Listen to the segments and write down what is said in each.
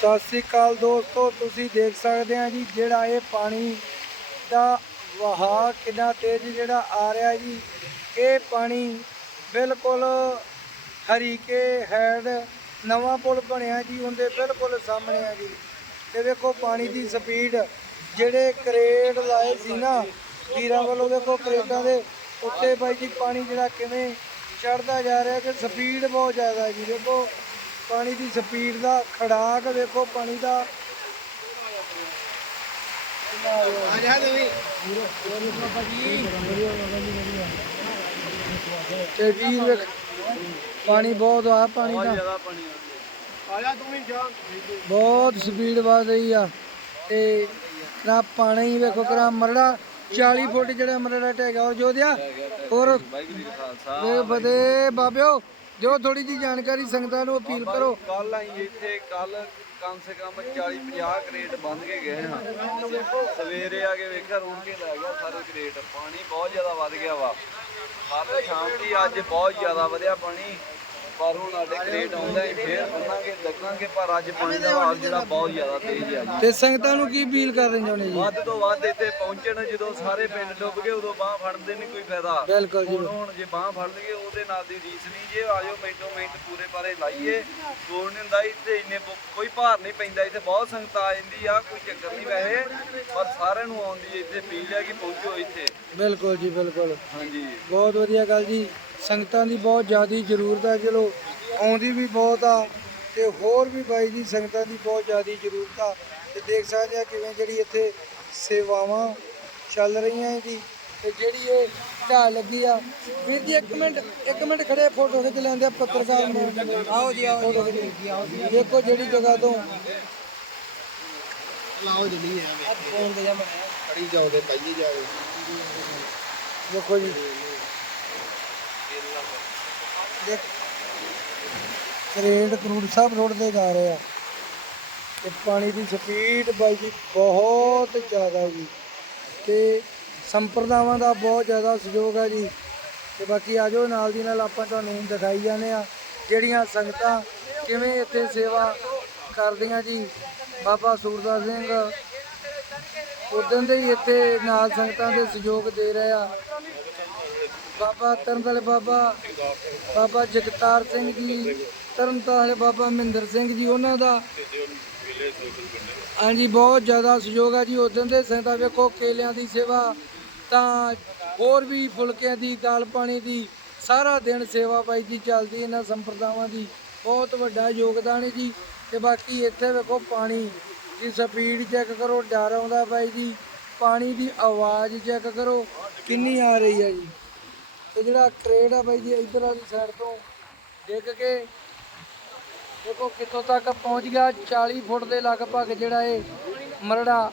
ਸਤਿ ਸ੍ਰੀ ਅਕਾਲ ਦੋਸਤੋ, ਤੁਸੀਂ ਦੇਖ ਸਕਦੇ ਆ ਜੀ ਜਿਹੜਾ ਇਹ ਪਾਣੀ ਦਾ ਵਹਾਅ ਕਿੰਨਾ ਤੇਜ਼ ਜਿਹੜਾ ਆ ਰਿਹਾ ਜੀ। ਇਹ ਪਾਣੀ ਬਿਲਕੁਲ ਹਰੀਕੇ ਹੈਡ ਨਵਾਂ ਪੁਲ ਬਣਿਆ ਜੀ, ਉਹਦੇ ਬਿਲਕੁਲ ਸਾਹਮਣੇ ਆ ਜੀ। ਤੇ ਵੇਖੋ ਪਾਣੀ ਦੀ ਸਪੀਡ, ਜਿਹੜੇ ਕਰੇਟ ਲਾਏ ਸੀ ਨਾ, ਵੀਰਾਂ ਵੱਲੋਂ ਦੇਖੋ ਕਰੇਟਾਂ ਦੇ ਉੱਤੇ ਬਾਈ ਜੀ ਪਾਣੀ ਜਿਹੜਾ ਕਿਵੇਂ ਚੜਦਾ ਜਾ ਰਿਹਾ ਕਿ ਸਪੀਡ ਬਹੁਤ ਜ਼ਿਆਦਾ ਜੀ। ਦੇਖੋ ਪਾਣੀ ਦੀ ਸਪੀਡ ਦਾ ਖੜਾਕ ਵੇਖੋ ਪਾਣੀ ਦਾ। ਆ ਜਾ ਤੁਸੀਂ ਤੇ ਵੀਰ ਵੇਖ ਪਾਣੀ ਬਹੁਤ ਆ ਪਾਣੀ ਦਾ। ਆ ਜਾ ਤੂੰ ਵੀ ਜਾ ਬਹੁਤ ਸਪੀਡ ਵੱਧ ਰਹੀ ਆ। ਤੇ ਨਾ ਪਾਣੀ ਵੇਖੋ ਕਰਾ ਮਰੜਾ 40 ਫੁੱਟ ਜਿਹੜਾ ਮਰੜਾ ਟੇਗਾ ਔਰ ਜੋਧਿਆ। ਔਰ ਵੇ ਬਦੇ ਬਾਬਿਓ। ਜੋ ਥੋੜੀ ਜੀ ਜਾਣਕਾਰੀ ਸੰਗਤਾਂ ਨੂੰ ਅਪੀਲ ਕਰੋ। ਕੱਲ ਆਈ ਇੱਥੇ ਕੱਲ ਕਮ ਸੇ ਕਮ 40 50 ਕਰੇਟ ਬੰਦ ਕੇ ਗਏ ਹਾਂ। ਸਵੇਰੇ ਆ ਕੇ ਵੇਖਿਆ ਰੋਣ ਕੇ ਲੈ ਗਿਆ ਸਾਰੇ ਕਰੇਟ। ਪਾਣੀ ਬਹੁਤ ਜ਼ਿਆਦਾ ਵੱਧ ਗਿਆ ਵਾ। ਕੱਲ ਸ਼ਾਮ ਦੀ ਅੱਜ ਬਹੁਤ ਜ਼ਿਆਦਾ ਵਧਿਆ ਪਾਣੀ। ਪਰ ਹੁਣ ਸਾਡੇ ਕਰੇਟ ਆਉਂਦਾ ਹੀ ਫੇਰ ਬੰਨਾਂਗੇ ਲੱਗਾਂਗੇ ਪਰ ਅੱਜ ਪਾਣੀ ਦਾ ਵਹਾਅ ਜਿਹੜਾ ਬਹੁਤ ਜ਼ਿਆਦਾ ਤੇਜ਼ ਜੀ। ਤੇ ਸੰਗਤਾਂ ਨੂੰ ਕੀ ਅਪੀਲ ਕਰਨ ਚਾਹੁੰਦੇ ਜੀ? ਵੱਧ ਤੋਂ ਵੱਧ ਇੱਥੇ ਪਹੁੰਚਣ ਜਦੋਂ ਸਾਰੇ ਪਿੰਡ ਡੁੱਬ ਗਏ ਉਦੋਂ ਬਾਹ ਫੜਦੇ ਨਹੀਂ ਕੋਈ ਫਾਇਦਾ। ਬਿਲਕੁਲ ਜੀ। ਹੁਣ ਜੇ ਬਾਹ ਫੜ ਲਈਏ ਉਹਦੇ ਨਾਲ ਦੀ ਰੀਸ ਨਹੀਂ ਜੇ ਆਜੋ ਮਿੰਟੋ ਮਿੰਟ ਪੂਰੇ ਪਾਰੇ ਲਾਈਏ। ਕੋਲ ਨਹੀਂ ਹੁੰਦਾ ਇੱਥੇ ਇੰਨੇ ਕੋਈ ਭਾਰ ਨਹੀਂ ਪੈਂਦਾ ਇੱਥੇ ਬਹੁਤ ਸੰਗਤ ਆ ਜਾਂਦੀ ਆ ਕੋਈ ਚੱਕਰ ਨਹੀਂ ਵੈਸੇ। ਪਰ ਸਾਰਿਆਂ ਨੂੰ ਆਉਂਦੀ ਇੱਥੇ ਅਪੀਲ ਹੈ ਕਿ ਪਹੁੰਚੋ ਇੱਥੇ। ਬਿਲਕੁਲ ਜੀ ਬਿਲਕੁਲ। ਹਾਂਜੀ। ਬਹੁਤ ਵਧੀਆ ਗੱਲ ਜੀ। ਸੰਗਤਾਂ ਦੀ ਬਹੁਤ ਜ਼ਿਆਦੀ ਜ਼ਰੂਰਤ ਹੈ ਚਲੋ ਆਉਂਦੀ ਵੀ ਬਹੁਤ ਆ ਤੇ ਹੋਰ ਵੀ ਬਾਈ ਜੀ ਸੰਗਤਾਂ ਦੀ ਬਹੁਤ ਜ਼ਿਆਦੀ ਜ਼ਰੂਰਤ ਆ। ਤੇ ਦੇਖ ਸਕਦੇ ਆ ਕਿਵੇਂ ਜਿਹੜੀ ਇੱਥੇ ਸੇਵਾਵਾਂ ਚੱਲ ਰਹੀਆਂ ਜੀ। ਤੇ ਜਿਹੜੀ ਇਹ ਢਾਲ ਲੱਗੀ ਆ ਵੀਰ ਜੀ ਇੱਕ ਮਿੰਟ ਇੱਕ ਮਿੰਟ ਖੜੇ ਫੋਟੋ ਖਿੱਚ ਲੈਂਦੇ ਆ ਪੱਤਰਕਾਰ ਨੂੰ। ਆਓ ਜੀ ਆਓ ਜੀ। ਦੇਖੋ ਜਿਹੜੀ ਜਗ੍ਹਾ ਤੋਂ। ਲਾਓ ਜਲੀ ਆ ਫੋਨ ਤੇ ਜਾ ਮੈਂ। ਖੜੀ ਜਾਓਗੇ ਦੇਖੋ ਜੀ। ਦੇਖ, ਕਰੇਡ ਕਰੂੜ ਸਾਹਿਬ ਰੋਡ ਤੇ ਜਾ ਰਹੇ ਆ। ਤੇ ਪਾਣੀ ਦੀ ਸਪੀਡ ਬਾਈ ਜੀ ਬਹੁਤ ਜ਼ਿਆਦਾ ਜੀ ਤੇ ਸੰਪਰਦਾਵਾਂ ਦਾ ਬਹੁਤ ਜ਼ਿਆਦਾ ਸਹਿਯੋਗ ਹੈ ਜੀ। ਤੇ ਬਾਕੀ ਆਜੋ ਨਾਲ ਦੀ ਨਾਲ ਆਪਾਂ ਤੁਹਾਨੂੰ ਦਿਖਾਈ ਜਾਂਦੇ ਆ ਜਿਹੜੀਆਂ ਸੰਗਤਾਂ ਕਿਵੇਂ ਇੱਥੇ ਸੇਵਾ ਕਰਦੀਆਂ ਜੀ। ਬਾਬਾ ਸੂਰਦਾਸ ਸਿੰਘ ਉਦੋਂ ਦੇ ਹੀ ਇੱਥੇ ਨਾਲ ਸੰਗਤਾਂ ਦੇ ਸਹਿਯੋਗ ਦੇ ਰਹੇ ਆ। ਬਾਬਾ ਤਰਨਤਾਲੇ ਬਾਬਾ ਬਾਬਾ ਜਗਤਾਰ ਸਿੰਘ ਜੀ ਤਰਨਤਾਲੇ ਬਾਬਾ ਮਹਿੰਦਰ ਸਿੰਘ ਜੀ, ਉਹਨਾਂ ਦਾ ਹਾਂਜੀ, ਬਹੁਤ ਜ਼ਿਆਦਾ ਸਹਿਯੋਗ ਆ ਜੀ। ਉਦੋਂ ਦੇ ਸੰਗਤਾਂ ਵੇਖੋ ਕੇਲਿਆਂ ਦੀ ਸੇਵਾ, ਤਾਂ ਹੋਰ ਵੀ ਫੁਲਕਿਆਂ ਦੀ, ਦਾਲ ਪਾਣੀ ਦੀ, ਸਾਰਾ ਦਿਨ ਸੇਵਾ ਬਾਈ ਜੀ ਚੱਲਦੀ ਇਹਨਾਂ ਸੰਪਰਦਾਵਾਂ ਦੀ। ਬਹੁਤ ਵੱਡਾ ਯੋਗਦਾਨ ਹੈ ਜੀ। ਤੇ ਬਾਕੀ ਇੱਥੇ ਵੇਖੋ ਪਾਣੀ ਦੀ ਸਪੀਡ ਚੈੱਕ ਕਰੋ, ਡਰ ਆਉਂਦਾ ਬਾਈ ਜੀ। ਪਾਣੀ ਦੀ ਆਵਾਜ਼ ਚੈੱਕ ਕਰੋ, ਕਿੰਨੀ ਆ ਰਹੀ ਹੈ ਜੀ। ਤੇ ਜਿਹੜਾ ਕਰੇਡ ਆ ਬਾਈ ਜੀ, ਇਧਰ ਵਾਲੀ ਸਾਈਡ ਤੋਂ ਡਿੱਗ ਕੇ ਦੇਖੋ ਕਿੱਥੋਂ ਤੱਕ ਪਹੁੰਚ ਗਿਆ। 40 ਫੁੱਟ ਦੇ ਲਗਭਗ ਜਿਹੜਾ ਇਹ ਮਰੜਾ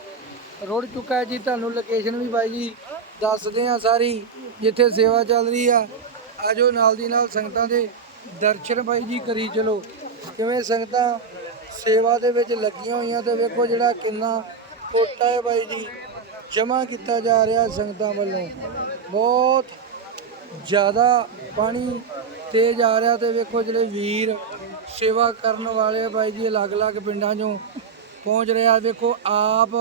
ਰੁੜ ਚੁੱਕਾ ਹੈ ਜੀ। ਤੁਹਾਨੂੰ ਲੋਕੇਸ਼ਨ ਵੀ ਬਾਈ ਜੀ ਦੱਸਦੇ ਆ ਸਾਰੀ, ਜਿੱਥੇ ਸੇਵਾ ਚੱਲ ਰਹੀ ਆ। ਆਜੋ ਨਾਲ ਦੀ ਨਾਲ ਸੰਗਤਾਂ ਦੇ ਦਰਸ਼ਨ ਬਾਈ ਜੀ ਕਰੀ ਚਲੋ। ਕਿਵੇਂ ਸੰਗਤਾਂ ਸੇਵਾ ਦੇ ਵਿੱਚ ਲੱਗੀਆਂ ਹੋਈਆਂ ਤੇ ਵੇਖੋ ਜਿਹੜਾ ਕਿੰਨਾ ਕੋਟਾ ਹੈ ਬਾਈ ਜੀ। ਜਮਾ ਕੀਤਾ ਜਾ ਰਿਹਾ ਸੰਗਤਾਂ ਵੱਲੋਂ। ਬਹੁਤ ਜ਼ਿਆਦਾ ਪਾਣੀ ਤੇਜ਼ ਆ ਰਿਹਾ ਤੇ ਵੇਖੋ ਜਿਹੜੇ ਵੀਰ ਸੇਵਾ ਕਰਨ ਵਾਲੇ ਬਾਈ ਜੀ, ਅਲੱਗ-ਅਲੱਗ ਪਿੰਡਾਂ 'ਚੋਂ ਪਹੁੰਚ ਰਿਹਾ ਵੇਖੋ ਆਪ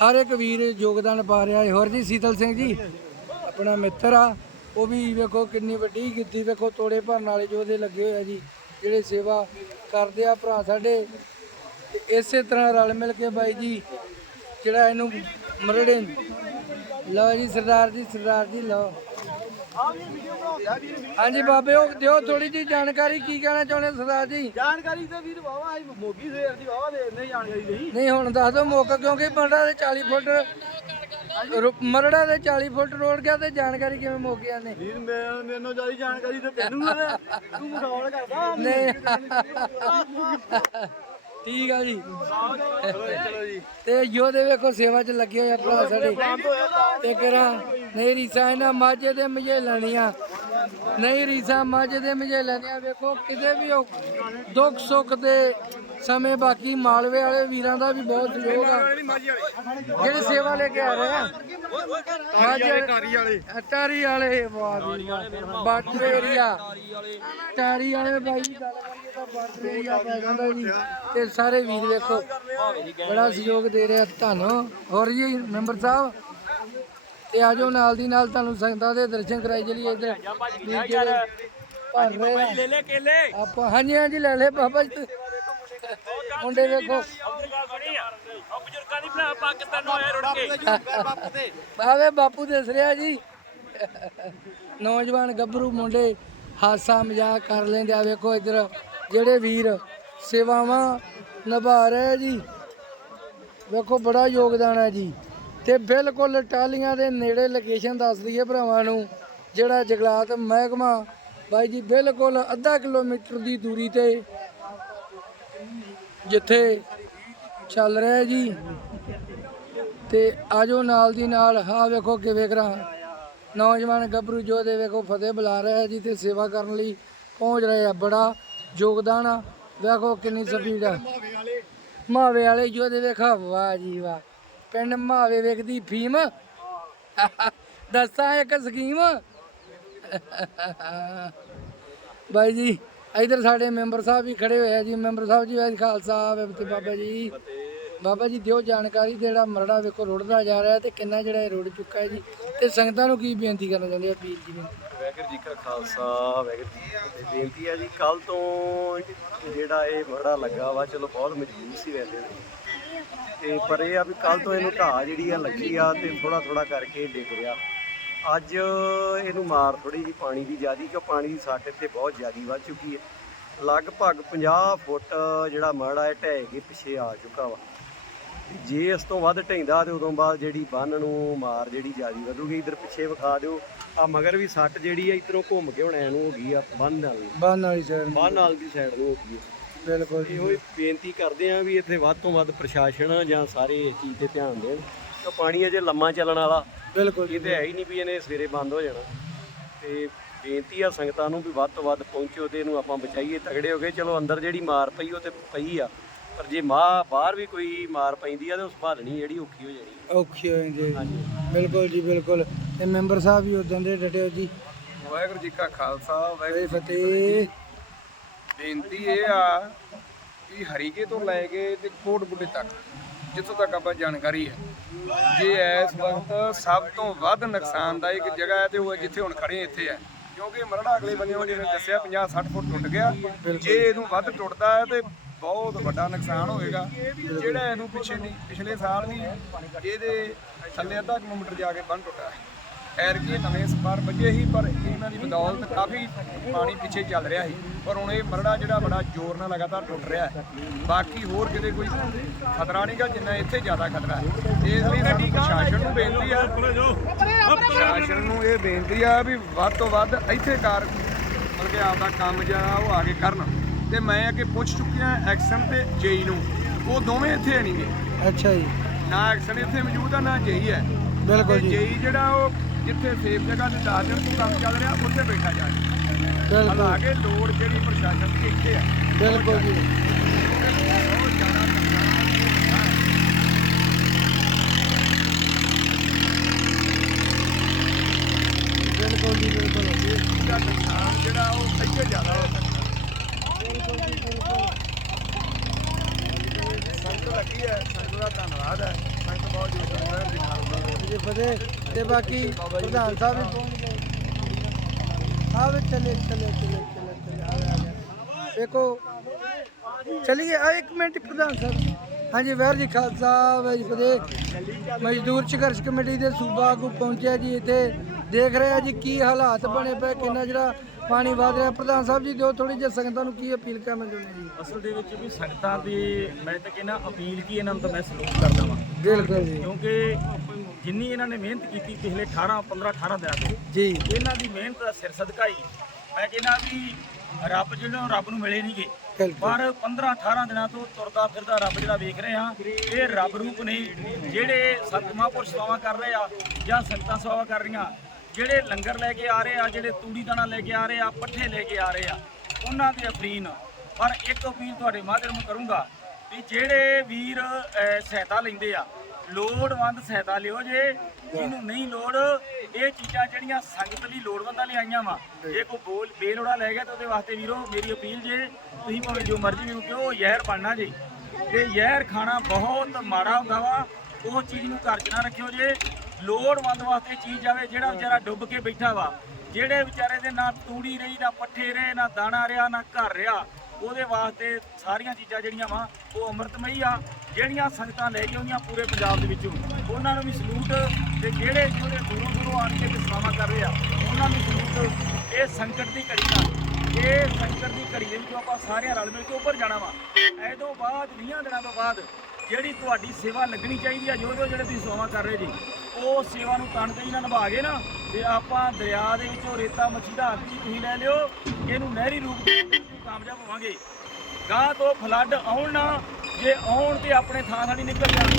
ਹਰ ਇੱਕ ਵੀਰ ਯੋਗਦਾਨ ਪਾ ਰਿਹਾ ਹੈ। ਹੋਰ ਜੀ, ਸੀਤਲ ਸਿੰਘ ਜੀ, ਆਪਣਾ ਮਿੱਤਰ ਆ। ਉਹ ਵੀ ਵੇਖੋ ਕਿੰਨੀ ਵੱਡੀ ਕੀਤੀ ਵੇਖੋ ਤੋੜੇ ਭਰਨ ਵਾਲੇ ਜੋ ਉਹਦੇ ਲੱਗੇ ਹੋਏ ਆ ਜੀ, ਜਿਹੜੇ ਸੇਵਾ ਕਰਦੇ ਆ ਭਰਾ ਸਾਡੇ। ਇਸੇ ਤਰ੍ਹਾਂ ਰਲ ਮਿਲ ਕੇ ਬਾਈ ਜੀ, ਜਿਹੜਾ ਇਹਨੂੰ ਮਰੜੇ ਲਓ ਜੀ ਸਰਦਾਰ ਜੀ ਸਰਦਾਰ ਜੀ ਲਓ। ਹਾਂਜੀ ਬਾਬੇ ਉਹ ਦਿਓ ਥੋੜੀ ਜੀ ਜਾਣਕਾਰੀ ਕੀ ਕਹਿਣਾ ਚਾਹੁੰਦੇ ਸਰਦਾਰ ਜੀ? ਜਾਣਕਾਰੀ ਤੇ ਵੀਰ ਵਾਵਾ ਆਈ ਮੋਗੀ ਸਵੇਰ ਦੀ ਵਾਵਾ ਦੇ ਨਹੀਂ ਜਾਣਕਾਰੀ ਨਹੀਂ ਨਹੀਂ ਹੁਣ ਦੱਸ ਦਿਓ ਮੌਕਾ ਕਿਉਂਕਿ ਮਰੜਾ ਦੇ 40 ਫੁੱਟ ਮਰੜਾ ਦੇ 40 ਫੁੱਟ ਰੋੜ ਗਿਆ ਤੇ ਜਾਣਕਾਰੀ ਕਿਵੇਂ ਮੁੱਕ ਗਿਆ ਨੇ? ਵੀਰ ਮੈਨੂੰ ਮੈਨੂੰ ਜਾਣਕਾਰੀ ਤੇ ਤੈਨੂੰ ਤੂੰ ਮਖੌਲ ਕਰਦਾ। ਨਹੀਂ। ਠੀਕ ਆ ਜੀ। ਚਲੋ ਜੀ। ਤੇ ਯੋਧੇ ਵੇਖੋ ਸੇਵਾ 'ਚ ਲੱਗੇ ਹੋਏ ਆ ਭਰਾ ਸਾਡੇ। ਤੇ ਕਰਾਂ ਨਹੀਂ ਰੀਸਾ ਇਹਨਾਂ ਮਾਝੇ ਦੇ ਮਝੇ ਲੈਣੀਆਂ ਨਹੀਂ ਰੀਸਾ ਮੱਝ ਦੇ ਮਝੇਲਿਆਂ ਦੀਆਂ ਵੇਖੋ ਕਿਤੇ ਵੀ ਉਹ ਦੁੱਖ ਸੁੱਖ ਦੇ ਸਮੇਂ ਬਾਕੀ ਮਾਲਵੇ ਵਾਲੇ ਵੀਰਾਂ ਦਾ ਵੀ ਬਹੁਤ ਸਹਿਯੋਗ ਆ। ਜਿਹੜੇ ਸੇਵਾ ਲੈ ਕੇ ਆ ਰਹੇ ਆ। ਟਾਰੀ ਵਾਲੇ ਟਾਰੀ ਵਾਲੇ। ਵਾਹ ਬਾਟੂ ਏਰੀਆ ਟਾਰੀ ਵਾਲੇ ਬਾਈ ਦੀ ਗੱਲ ਕਰੀਏ ਤਾਂ ਬਾਟੂ ਏਰੀਆ ਪੈ ਜਾਂਦਾ ਜੀ। ਤੇ ਸਾਰੇ ਵੀਰ ਵੇਖੋ ਬੜਾ ਸਹਿਯੋਗ ਦੇ ਰਿਹਾ ਤੁਹਾਨੂੰ ਹੋਰ ਜੀ ਮੈਂਬਰ ਸਾਹਿਬ? ਤੇ ਆਜੋ ਨਾਲ ਦੀ ਨਾਲ ਤੁਹਾਨੂੰ ਸੰਗਤਾਂ ਦੇ ਦਰਸ਼ਨ ਕਰਾਈ ਚਲੀਏ ਇੱਧਰ। ਵੀਰ ਜਿਹੜੇ ਭਰ ਰਹੇ ਆ। ਲੈ ਲੈ ਕੇਲੇ ਆਪਾਂ, ਹਾਂਜੀ ਹਾਂਜੀ, ਲੈ ਲੈ ਬਾਬਾ ਜੀ। ਮੁੰਡੇ ਵੇਖੋ। ਉਹ ਬਜ਼ੁਰਗਾਂ ਦੀ ਭਰਾ ਪਾਕਿਸਤਾਨ ਨੂੰ ਆਇਆ ਰੁੜ ਕੇ ਆਵੇ ਬਾਪੂ ਦਿਸ ਰਿਹਾ ਜੀ। ਨੌਜਵਾਨ ਗੱਭਰੂ ਮੁੰਡੇ ਹਾਸਾ ਮਜ਼ਾਕ ਕਰ ਲੈਂਦੇ ਆ, ਵੇਖੋ ਇੱਧਰ। ਜਿਹੜੇ ਵੀਰ ਸੇਵਾਵਾਂ ਨਿਭਾ ਰਹੇ ਆ ਜੀ। ਵੇਖੋ ਬੜਾ ਯੋਗਦਾਨ ਹੈ ਜੀ। ਤੇ ਬਿਲਕੁਲ ਟਾਲੀਆਂ ਦੇ ਨੇੜੇ ਲੋਕੇਸ਼ਨ ਦੱਸ ਦਈਏ ਭਰਾਵਾਂ ਨੂੰ, ਜਿਹੜਾ ਜਗਲਾਤ ਮਹਿਕਮਾ, ਬਾਈ ਜੀ ਬਿਲਕੁਲ ਅੱਧਾ ਕਿਲੋਮੀਟਰ ਦੀ ਦੂਰੀ ਤੇ ਜਿੱਥੇ ਚੱਲ ਰਿਹਾ ਜੀ। ਤੇ ਆਜੋ ਨਾਲ ਦੀ ਨਾਲ ਹਾਂ ਵੇਖੋ ਕਿਵੇਂ ਕਰਾਂ। ਨੌਜਵਾਨ ਗੱਭਰੂ ਜੋ ਦੇ ਵੇਖੋ ਫਤਿਹ ਬੁਲਾ ਰਿਹਾ ਜੀ ਤੇ ਸੇਵਾ ਕਰਨ ਲਈ ਪਹੁੰਚ ਰਹੇ ਆ, ਬੜਾ ਯੋਗਦਾਨ ਆ। ਵੇਖੋ ਕਿੰਨੀ ਸਪੀਡ ਆ। ਮਾਵੇ ਵਾਲੇ ਜੋ ਦੇ ਵੇਖਾ, ਵਾਹ ਜੀ ਵਾਹ। ਪਿੰਡ ਮਾਵੇ ਵੇਖਦੀ ਫੀਮ ਦੱਸਾਂ ਇੱਕ ਸਕੀਮ। ਬਾਈ ਜੀ, ਇਧਰ ਸਾਡੇ ਮੈਂਬਰ ਸਾਹਿਬ ਵੀ ਖੜੇ ਹੋਏ ਆ ਜੀ। ਮੈਂਬਰ ਸਾਹਿਬ ਜੀ ਵਾਹਿ ਖਾਲਸਾ, ਵਾਹਿਗੁਰੂ ਬਾਬਾ ਜੀ। ਬਾਬਾ ਜੀ, ਦਿਓ ਜਾਣਕਾਰੀ ਜਿਹੜਾ ਮਰੜਾ ਵੇਖੋ ਰੁੜਦਾ ਜਾ ਰਿਹਾ ਤੇ ਕਿੰਨਾ ਜਿਹੜਾ ਇਹ ਰੁੜ ਚੁੱਕਾ ਹੈ ਜੀ। ਤੇ ਸੰਗਤਾਂ ਨੂੰ ਕੀ ਬੇਨਤੀ ਕਰਨਾ ਚਾਹੁੰਦੇ ਆ ਪੀਰ ਜੀ ਨੂੰ? ਵਾਹਿਗੁਰੂ ਜੀ ਕਾ ਖਾਲਸਾ, ਵਾਹਿਗੁਰੂ ਜੀ ਕੀ ਬੇਨਤੀ ਹੈ ਜੀ ਕੱਲ ਤੋਂ ਜਿਹੜਾ ਇਹ ਮੜਾ ਲੱਗਾ ਵਾ, ਚਲੋ ਬਹੁਤ ਮਜਬੂਰ ਸੀ ਵੈਸੇ। ਤੇ ਪਰ ਇਹ ਆ ਵੀ ਕੱਲ ਤੋਂ ਇਹਨੂੰ ਢਾਹ ਜਿਹੜੀ ਆ ਲੱਗੀ ਆ ਤੇ ਥੋੜਾ ਥੋੜਾ ਕਰਕੇ ਡਿੱਗ ਰਿਹਾ ਅੱਜ ਇਹਨੂੰ ਮਾਰ ਥੋੜੀ ਜੀ ਪਾਣੀ ਦੀ ਜ਼ਿਆਦੀ ਕਿਉਂ ਪਾਣੀ ਦੀ ਸੱਟ ਇੱਥੇ ਬਹੁਤ ਜ਼ਿਆਦੀ ਵੱਧ ਚੁੱਕੀ ਹੈ। ਲਗਭਗ 50 ਫੁੱਟ ਜਿਹੜਾ ਮੜਾ ਹੈ ਢਹਿ ਕੇ ਪਿੱਛੇ ਆ ਚੁੱਕਾ ਵਾ। ਜੇ ਇਸ ਤੋਂ ਵੱਧ ਢੈਂਦਾ ਤੇ ਉਦੋਂ ਬਾਅਦ ਜਿਹੜੀ ਬੰਨ ਨੂੰ ਮਾਰ ਜਿਹੜੀ ਜ਼ਿਆਦੀ ਵਧੂਗੀ ਇਧਰ ਪਿੱਛੇ ਵਿਖਾ ਦਿਓ। ਆ ਮਗਰ ਵੀ ਸੱਟ ਜਿਹੜੀ ਆ ਇਧਰੋਂ ਘੁੰਮ ਕੇ ਹੁਣ ਐ ਨੂੰ ਹੋ ਗਈ ਆ ਬੰਨ ਨਾਲ। ਬੰਨ ਵਾਲੀ ਸਾਈਡ ਬੰਨ ਨਾਲ ਦੀ ਸਾਈਡ ਨੂੰ ਹੋ ਗਈ ਆ। ਬਿਲਕੁਲ ਜੀ। ਇਹੋ ਹੀ ਬੇਨਤੀ ਕਰਦੇ ਆ ਵੀ ਇੱਥੇ ਵੱਧ ਤੋਂ ਵੱਧ ਪ੍ਰਸ਼ਾਸਨ ਜਾਂ ਸਾਰੇ ਇਸ ਚੀਜ਼ ਤੇ ਧਿਆਨ ਦੇਣ ਕਿ ਪਾਣੀ ਅਜੇ ਲੰਮਾ ਚੱਲਣ ਵਾਲਾ। ਬਿਲਕੁਲ ਇਹ ਤੇ ਹੈ ਹੀ ਨਹੀਂ ਵੀ ਇਹਨੇ ਸਵੇਰੇ ਬੰਦ ਹੋ ਜਾਣਾ। ਤੇ ਬੇਨਤੀ ਆ ਸੰਗਤਾਂ ਨੂੰ ਵੀ ਵੱਧ ਤੋਂ ਵੱਧ ਪਹੁੰਚੋ ਤੇ ਇਹਨੂੰ ਆਪਾਂ ਬਚਾਈਏ ਤਗੜੇ ਹੋ ਗਏ ਚਲੋ ਅੰਦਰ ਜਿਹੜੀ ਮਾਰ ਪਈ ਉਹ ਤੇ ਪਈ ਆ ਪਰ ਜੇ ਮਾਂ ਬਾਹਰ ਵੀ ਕੋਈ ਮਾਰ ਪੈਂਦੀ ਆ ਤੇ ਉਸ ਭਾਲਣੀ ਜਿਹੜੀ ਔਖੀ ਹੋ ਜਾਣੀ। ਔਖੀ ਹੋ ਜਾਂਦੀ ਹੈ ਹਾਂਜੀ। ਬਿਲਕੁਲ ਜੀ ਬਿਲਕੁਲ। ਤੇ ਮੈਂਬਰ ਸਾਹਿਬ ਵੀ ਉਦੋਂ ਦੇ ਡਟੇ ਹੋ ਜੀ। ਵਾਹਿਗੁਰੂ ਜੀ ਕਾ ਖਾਲਸਾ ਵਾਹਿਗੁਰੂ ਵਾਹਿ ਫਤਿਹ। ਬੇਨਤੀ ਇਹ ਆ ਕਿ ਹਰੀਕੇ ਤੋਂ ਲੈ ਕੇ ਤੇ ਕੋਟਬੁੱਢੇ ਤੱਕ, ਜਿੱਥੋਂ ਤੱਕ ਆਪਾਂ ਜਾਣਕਾਰੀ ਹੈ, ਜੇ ਇਸ ਵਕਤ ਸਭ ਤੋਂ ਵੱਧ ਨੁਕਸਾਨਦਾਇਕ ਜਗ੍ਹਾ ਹੈ ਤੇ ਉਹ ਜਿੱਥੇ ਹੁਣ ਖੜੇ ਇੱਥੇ ਹੈ। ਕਿਉਂਕਿ ਮਰੜਾ ਅਗਲੇ ਬੰਨਿਓ ਜਿਵੇਂ ਦੱਸਿਆ 50 60 ਫੁੱਟ ਟੁੱਟ ਗਿਆ, ਜੇ ਇਹਨੂੰ ਵੱਧ ਟੁੱਟਦਾ ਹੈ ਤੇ ਬਹੁਤ ਵੱਡਾ ਨੁਕਸਾਨ ਹੋਏਗਾ, ਜਿਹੜਾ ਇਹਨੂੰ ਪਿਛੇ ਨਹੀਂ, ਪਿਛਲੇ ਸਾਲ ਵੀ ਇਹਦੇ ਥੱਲੇ ਅੱਧਾ ਕਿਲੋਮੀਟਰ ਜਾ ਕੇ ਬੰਨ ਟੁੱਟਾ ਹੈ ਐਰ ਕੀ ਨਵੇਂ ਸਪਾਰ ਵੱਜੇ ਸੀ ਪਰ ਇਹਨਾਂ ਦੀ ਬਦੌਲਤ ਕਾਫੀ ਪਾਣੀ ਪਿੱਛੇ ਚੱਲ ਰਿਹਾ ਸੀ। ਪਰ ਹੁਣ ਇਹ ਮਰੜਾ ਜਿਹੜਾ ਬੜਾ ਜ਼ੋਰ ਨਾਲ ਲਗਾਤਾਰ ਟੁੱਟ ਰਿਹਾ ਹੈ। ਬਾਕੀ ਹੋਰ ਕਿਤੇ ਕੋਈ ਖਤਰਾ ਨਹੀਂਗਾ ਜਿੰਨਾ ਇੱਥੇ ਜ਼ਿਆਦਾ ਖਤਰਾ ਹੈ। ਇਸ ਲਈ ਸਾਡੀ ਪ੍ਰਸ਼ਾਸਨ ਨੂੰ ਬੇਨਤੀ ਆ ਪ੍ਰਸ਼ਾਸਨ ਨੂੰ ਇਹ ਬੇਨਤੀ ਆ ਵੀ ਵੱਧ ਤੋਂ ਵੱਧ ਇੱਥੇ ਕਾਰ ਮਤਲਬ ਕਿ ਆਪਦਾ ਕੰਮ ਜਿਹੜਾ ਉਹ ਆ ਕੇ ਕਰਨ। ਤੇ ਮੈਂ ਅੱਗੇ ਪੁੱਛ ਚੁੱਕਿਆ ਐਕਸ਼ਨ ਤੇ ਜੇਈ ਨੂੰ। ਉਹ ਦੋਵੇਂ ਇੱਥੇ ਨਹੀਂਗੇ ਅੱਛਾ ਜੀ। ਨਾ ਐਕਸ਼ਨ ਇੱਥੇ ਮੌਜੂਦ ਆ ਨਾ ਜੇਈ ਹੈ। ਬਿਲਕੁਲ ਜੀ। ਜੇਈ ਜਿਹੜਾ ਉਹ ਜਿੱਥੇ ਸੇਫ ਜਗ੍ਹਾ ਤੇ ਦੱਸ ਦਿਨ ਤੋਂ ਕੰਮ ਚੱਲ ਰਿਹਾ ਉੱਥੇ ਬੈਠਾ ਜਾ ਹਾਲਾਂਕਿ ਲੋੜ ਜਿਹੜੀ ਪ੍ਰਸ਼ਾਸਨ ਦੀ ਇੱਥੇ ਹੈ। ਬਿਲਕੁਲ ਜੀ ਬਹੁਤ ਜ਼ਿਆਦਾ ਨੁਕਸਾਨ ਹੈ। ਬਿਲਕੁਲ ਜੀ ਬਿਲਕੁਲ ਇਹਦਾ ਨੁਕਸਾਨ ਜਿਹੜਾ ਉਹ ਇੱਥੇ ਜ਼ਿਆਦਾ ਹੋ ਸਕਦਾ ਸੰਗਤ ਲੱਗੀ ਹੈ ਸੰਗਤ ਦਾ ਧੰਨਵਾਦ ਹੈ ਸੰਗਤ ਬਹੁਤ ਜੁੜ ਰਹੀ ਹੈ ਜੀ ਫਤਿਹ ਤੇ ਬਾਕੀ ਪ੍ਰਧਾਨ ਸਾਹਿਬ ਵੀ ਪਹੁੰਚ ਗਏ। ਆਵੇ ਚਲੇ ਚਲੇ ਚਲੇ ਚਲੇ ਚਲੇ ਆਵੇ ਆ ਗਿਆ। ਦੇਖੋ, ਚਲੀਏ ਆ ਇੱਕ ਮਿੰਟ ਪ੍ਰਧਾਨ ਸਾਹਿਬ ਹਾਂਜੀ ਵੈਰ ਜੀ ਖਾਲਸਾ ਵਾਹਿ ਫਤਿਹ। ਮਜ਼ਦੂਰ ਸੰਘਰਸ਼ ਕਮੇਟੀ ਦੇ ਸੂਬਾ ਆਗੂ ਪਹੁੰਚਿਆ ਜੀ ਇੱਥੇ। ਦੇਖ ਰਹੇ ਆ ਜੀ ਕੀ ਹਾਲਾਤ ਬਣੇ ਪਏ, ਕਿੰਨਾ ਜਿਹੜਾ ਪਾਣੀ ਵਧ ਰਿਹਾ। ਪ੍ਰਧਾਨ ਸਾਹਿਬ ਜੀ, ਦਿਓ ਥੋੜੀ ਜਿਹੀ ਸੰਗਤਾਂ ਨੂੰ ਕੀ ਅਪੀਲ ਕਰਨਾ ਚਾਹੁੰਦੇ ਜੀ? ਅਸਲ ਦੇ ਵਿੱਚ ਵੀ ਸੰਗਤਾਂ ਦੀ, ਮੈਂ ਤਾਂ ਕਹਿੰਦਾ ਅਪੀਲ ਕੀ ਇਹਨਾਂ ਨੂੰ ਤਾਂ ਮੈਂ ਸਲੂਟ ਕਰਦਾ ਵਾਂ। ਬਿਲਕੁਲ ਜੀ। ਕਿਉਂਕਿ ਜਿੰਨੀ ਇਹਨਾਂ ਨੇ ਮਿਹਨਤ ਕੀਤੀ ਪਿਛਲੇ 18 15 18 ਦਿਨਾਂ ਤੋਂ ਜੀ। ਇਹਨਾਂ ਦੀ ਮਿਹਨਤ ਦਾ ਸਿਰ ਸਦਕਾ ਹੀ ਮੈਂ ਕਹਿੰਦਾ ਵੀ ਰੱਬ ਜਿਹੜਾ ਰੱਬ ਨੂੰ ਮਿਲੇ ਨਹੀਂਗੇ ਬਿਲਕੁਲ। ਪਰ 15 18 ਦਿਨਾਂ ਤੋਂ ਤੁਰਦਾ ਫਿਰਦਾ ਰੱਬ ਜਿਹੜਾ ਵੇਖ ਰਹੇ ਹਾਂ ਇਹ ਰੱਬ ਰੂਪ ਨਹੀਂ ਜਿਹੜੇ ਸੰਤ ਮਹਾਂਪੁਰਸ਼ ਸੇਵਾ ਕਰ ਰਹੇ ਆ ਜਾਂ ਸੰਗਤਾਂ ਸੇਵਾ ਕਰ ਰਹੀਆਂ ਜਿਹੜੇ ਲੰਗਰ ਲੈ ਕੇ ਆ ਰਹੇ ਆ ਜਿਹੜੇ ਤੂੜੀ ਦਾਣਾ ਲੈ ਕੇ ਆ ਰਹੇ ਆ ਪੱਠੇ ਲੈ ਕੇ ਆ ਰਹੇ ਆ ਉਹਨਾਂ ਦੇ ਅਫਰੀਨ ਪਰ ਇੱਕ ਅਪੀਲ ਤੁਹਾਡੇ ਮਾਧਿਅਮ ਕਰੂੰਗਾ ਵੀ ਜਿਹੜੇ ਵੀਰ ਅਹ, ਸਹਾਇਤਾ ਲੈਂਦੇ ਆ ਲੋੜਵੰਦ ਸਹਾਇਤਾ ਲਿਓ ਜੇ। ਜਿਹਨੂੰ ਨਹੀਂ ਲੋੜ ਇਹ ਚੀਜ਼ਾਂ ਜਿਹੜੀਆਂ ਸੰਗਤ ਲਈ ਲੋੜਵੰਦਾਂ ਲਈ ਆਈਆਂ ਵਾ ਜੇ ਕੋਈ ਬੋਲ ਬੇਲੋੜਾ ਲੈ ਗਿਆ ਤਾਂ ਉਹਦੇ ਵਾਸਤੇ ਵੀਰੋ ਮੇਰੀ ਅਪੀਲ ਜੇ ਤੁਸੀਂ ਭਾਵੇਂ ਜੋ ਮਰਜ਼ੀ ਮੈਨੂੰ ਕਿਉਂ ਜ਼ਹਿਰ ਬਣਨਾ ਜੇ। ਤੇ ਜ਼ਹਿਰ ਖਾਣਾ ਬਹੁਤ ਮਾੜਾ ਹੁੰਦਾ ਵਾ ਉਹ ਚੀਜ਼ ਨੂੰ ਘਰ 'ਚ ਨਾ ਰੱਖਿਓ ਜੇ। ਲੋੜਵੰਦ ਵਾਸਤੇ ਚੀਜ਼ ਜਾਵੇ ਜਿਹੜਾ ਵਿਚਾਰਾ ਡੁੱਬ ਕੇ ਬੈਠਾ ਵਾ। ਜਿਹੜੇ ਵਿਚਾਰੇ ਦੇ ਨਾ ਤੂੜੀ ਰਹੀ ਨਾ ਪੱਠੇ ਰਹੇ ਨਾ ਦਾਣਾ ਰਿਹਾ ਨਾ ਘਰ ਰਿਹਾ ਉਹਦੇ ਵਾਸਤੇ ਸਾਰੀਆਂ ਚੀਜ਼ਾਂ ਜਿਹੜੀਆਂ ਵਾ, ਉਹ ਅੰਮ੍ਰਿਤਮਈ ਆ, ਜਿਹੜੀਆਂ ਸੰਗਤਾਂ ਲੈ ਕੇ ਆਉਂਦੀਆਂ ਪੂਰੇ ਪੰਜਾਬ ਦੇ ਵਿੱਚੋਂ। ਉਹਨਾਂ ਨੂੰ ਵੀ ਸਲੂਟ ਤੇ ਜਿਹੜੇ ਜਿਹੜੇ ਦੂਰੋਂ ਦੂਰੋਂ ਆਣ ਕੇ ਸੇਵਾ ਕਰ ਰਹੇ ਆ, ਉਹਨਾਂ ਨੂੰ ਸਲੂਟ, ਇਹ ਸੰਕਟ ਦੀ ਘੜੀ ਦਾ ਇਹ ਸੰਕਟ ਦੀ ਘੜੀ ਦੇ ਵਿੱਚੋਂ ਆਪਾਂ ਸਾਰਿਆਂ ਰਲ ਮਿਲ ਕੇ ਉੱਪਰ ਜਾਣਾ ਵਾ। ਇਹ ਤੋਂ ਬਾਅਦ 20 ਦਿਨਾਂ ਤੋਂ ਬਾਅਦ ਜਿਹੜੀ ਤੁਹਾਡੀ ਸੇਵਾ ਲੱਗਣੀ ਚਾਹੀਦੀ ਆ ਜੋ ਜੋ ਜਿਹੜੇ ਤੁਸੀਂ ਸੇਵਾ ਕਰ ਰਹੇ ਜੀ, ਉਹ ਸੇਵਾ ਨੂੰ ਤਨ ਤੇ ਨਾਲ ਨਿਭਾ ਕੇ ਨਾ, ਤੇ ਆਪਾਂ ਦਰਿਆ ਦੇ ਵਿੱਚੋਂ ਰੇਤਾ ਮੱਛੀ ਦਾ ਹੱਥ ਤੁਸੀਂ ਲੈ ਲਿਓ, ਇਹਨੂੰ ਨਹਿਰੀ ਰੂਪ ਦੇ ਕਾਮਯਾਬ ਹੋਵਾਂਗੇ। ਗਾਂ ਤੋਂ ਫਲੱਡ ਆਉਣ ਨਾ, ਜੇ ਆਉਣ ਤੇ ਆਪਣੇ ਥਾਂ ਥਾਣੀ ਨਿਕਲ ਜਾਣ।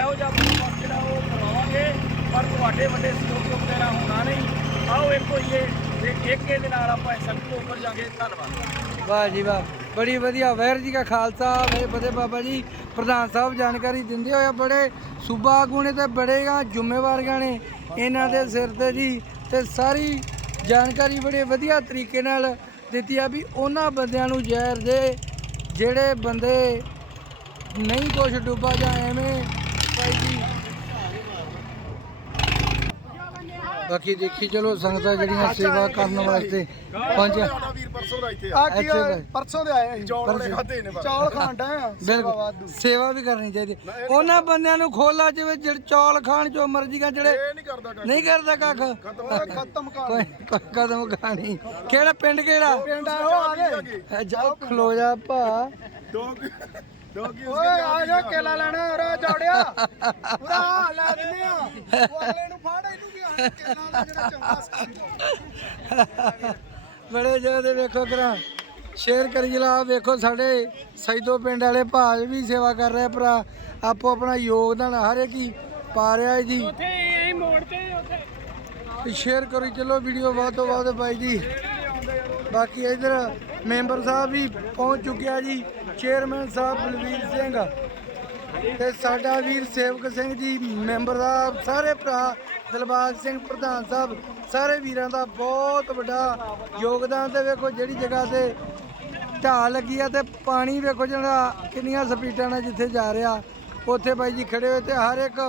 ਇਹੋ ਜਿਹਾ ਪ੍ਰਬੰਧ ਜਿਹੜਾ ਉਹ ਕਰਵਾਵਾਂਗੇ, ਪਰ ਤੁਹਾਡੇ ਵੱਡੇ ਸਹਿਯੋਗ ਤੋਂ ਬਗੈਰਾ ਹੋਣਾ ਨਹੀਂ। ਆਓ ਇੱਕ ਹੋਈਏ ਤੇ ਇੱਕ ਦੇ ਨਾਲ ਆਪਾਂ ਇਸ ਤੋਂ ਉੱਪਰ ਜਾਗੇ ਧੰਨਵਾਦ। ਵਾਹ ਜੀ ਵਾਹ। ਬੜੀ ਵਧੀਆ। ਵਾਹਿਗੁਰੂ ਜੀ ਕਾ ਖਾਲਸਾ। ਮੇਰੇ ਫਤਿਹ ਬਾਬਾ ਜੀ, ਪ੍ਰਧਾਨ ਸਾਹਿਬ ਜਾਣਕਾਰੀ ਦਿੰਦੇ ਹੋਏ ਬੜੇ ਸੂਬਾ ਆਗੂ ਨੇ ਤੇ ਬੜੇ ਆ ਜ਼ਿੰਮੇਵਾਰੀਆਂ ਨੇ। ਇਹਨਾਂ ਦੇ ਸਿਰ ਤੇ ਜੀ, ਤੇ ਸਾਰੀ ਜਾਣਕਾਰੀ ਬੜੇ ਵਧੀਆ ਤਰੀਕੇ ਨਾਲ ਦਿੱਤੀ ਆ ਵੀ ਉਹਨਾਂ ਬੰਦਿਆਂ ਨੂੰ ਜ਼ਹਿਰ ਦੇ, ਜਿਹੜੇ ਬੰਦੇ ਨਹੀਂ ਕੁਛ ਡੁੱਬਾ ਜਾਂ ਐਵੇਂ ਭਾਈ ਜੀ ਬਾਕੀ ਦੇਖੀ ਚਲੋ ਸੰਗਤਾਂ ਜਿਹੜੀਆਂ ਸੇਵਾ ਕਰਨ ਵਾਸਤੇ ਪਹੁੰਚਿਆ ਵੀਰ ਪਰਸੋਂ ਦਾ ਇੱਥੇ ਆ। ਕੀ ਹੋਇਆ? ਪਰਸੋਂ ਦੇ ਆਏ ਅਸੀਂ। ਚੌਲ ਪਰਸੋਂ। ਖਾਦੇ ਨੇ ਚੌਲ ਖਾਂਦਾ ਆ। ਬਿਲਕੁਲ। ਸੇਵਾ ਵੀ ਕਰਨੀ ਚਾਹੀਦੀ। ਉਹਨਾਂ ਬੰਦਿਆਂ ਨੂੰ ਖੋਲਾ ਜਿਵੇਂ ਜਿਹੜੇ ਚੌਲ ਖਾਣ ਜੋ ਮਰਜ਼ੀ ਕਾ ਜਿਹੜੇ ਇਹ ਨਹੀਂ ਕਰਦਾ ਕੱਖ। ਨਹੀਂ ਕਰਦਾ ਕੱਖ। ਖਤਮ ਖਤਮ ਕਰ। ਕੋਈ ਕੋਈ ਕਦਮ ਕਹਾਣੀ। ਕਿਹੜਾ ਪਿੰਡ ਕਿਹੜਾ? ਪਿੰਡ ਆਓ ਆ ਗਏ ਇਹ ਜਾ ਖਲੋ ਜਾ ਭਾ। ਦੋ ਓਏ ਆ ਜਾ ਕੇਲਾ ਲੈਣਾ ਉਰਾ ਜੋੜਿਆ। ਉਰਾ ਲੈ ਦਿੰਦੇ ਆ। ਉਹ ਅਗਲੇ ਨੂੰ ਫਾੜ। ਬੜੇ ਜਿਹਦੇ ਵੇਖੋ ਕਰਾਂ। ਸ਼ੇਅਰ ਕਰੀ ਜਲਾ ਵੇਖੋ ਸਾਡੇ ਸੈਦੋ ਪਿੰਡ ਵਾਲੇ ਭਾਜ ਵੀ ਸੇਵਾ ਕਰ ਰਹੇ ਭਰਾ। ਆਪੋ ਆਪਣਾ ਯੋਗਦਾਨ ਹਰ ਇੱਕ ਹੀ ਪਾ ਰਿਹਾ ਜੀ। ਉੱਥੇ ਇਹ ਮੋੜ ਤੇ ਸ਼ੇਅਰ ਕਰੀ ਚਲੋ ਵੀਡੀਓ ਵੱਧ ਤੋਂ ਵੱਧ ਬਾਈ ਜੀ। ਬਾਕੀ ਇਧਰ ਮੈਂਬਰ ਸਾਹਿਬ ਵੀ ਪਹੁੰਚ ਚੁੱਕਿਆ ਜੀ। ਚੇਅਰਮੈਨ ਸਾਹਿਬ ਬਲਵੀਰ ਸਿੰਘ। ਤੇ ਸਾਡਾ ਵੀਰ ਸੇਵਕ ਸਿੰਘ ਜੀ, ਮੈਂਬਰ ਸਾਹਿਬ ਸਾਰੇ ਭਰਾ ਦਿਲਬਾਗ ਸਿੰਘ, ਪ੍ਰਧਾਨ ਸਾਹਿਬ, ਸਾਰੇ ਵੀਰਾਂ ਦਾ ਬਹੁਤ ਵੱਡਾ ਯੋਗਦਾਨ ਤੇ ਵੇਖੋ ਜਿਹੜੀ ਜਗ੍ਹਾ ਤੇ ਢਾਹ ਲੱਗੀ ਆ ਤੇ ਪਾਣੀ ਵੇਖੋ ਜਿਹੜਾ ਕਿੰਨੀਆਂ ਸਪੀਡਾਂ ਨਾਲ ਜਿੱਥੇ ਜਾ ਰਿਹਾ। ਉੱਥੇ ਬਾਈ ਜੀ ਖੜੇ ਹੋਏ ਤੇ ਹਰ ਇੱਕ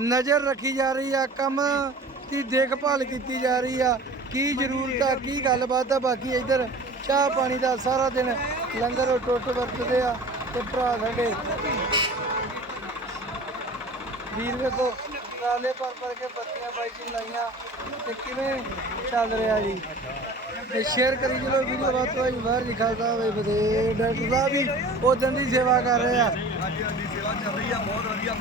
ਨਜ਼ਰ ਰੱਖੀ ਜਾ ਰਹੀ ਆ, ਕੰਮ ਦੀ ਦੇਖਭਾਲ ਕੀਤੀ ਜਾ ਰਹੀ ਆ। ਕੀ ਜ਼ਰੂਰਤ ਆ, ਕੀ ਗੱਲਬਾਤ ਆ, ਬਾਕੀ ਇੱਧਰ ਚਾਹ ਪਾਣੀ ਦਾ ਸਾਰਾ ਦਿਨ ਲੰਗਰ ਉਹ ਟੁੱਟ ਵਰਤਦੇ ਆ ਤੇ ਭਰਾ ਸਾਡੇ ਵੀਰ ਵੇਖੋ ਟਰਾਲੇ ਭਰ ਭਰ ਕੇ ਬੱਤੀਆਂ ਬਾਈ ਜੀ ਲਾਈਆਂ ਤੇ ਕਿਵੇਂ ਚੱਲ ਰਿਹਾ ਜੀ? ਤੇ ਸ਼ੇਅਰ ਕਰੀ ਚਲੋ ਵੀਡੀਓ ਬਾਤ ਤੋਂ ਬਾਹਰ ਲਿਖਾਦਾ ਹੋਵੇ ਬਦੇ ਡਾਕਟਰ ਸਾਹਿਬ ਵੀ ਉਦੋਂ ਦੀ ਸੇਵਾ ਕਰ ਰਹੇ ਆ। ਹਾਂਜੀ ਹਾਂਜੀ, ਸੇਵਾ ਚੱਲ ਰਹੀ ਆ, ਬਹੁਤ ਵਧੀਆ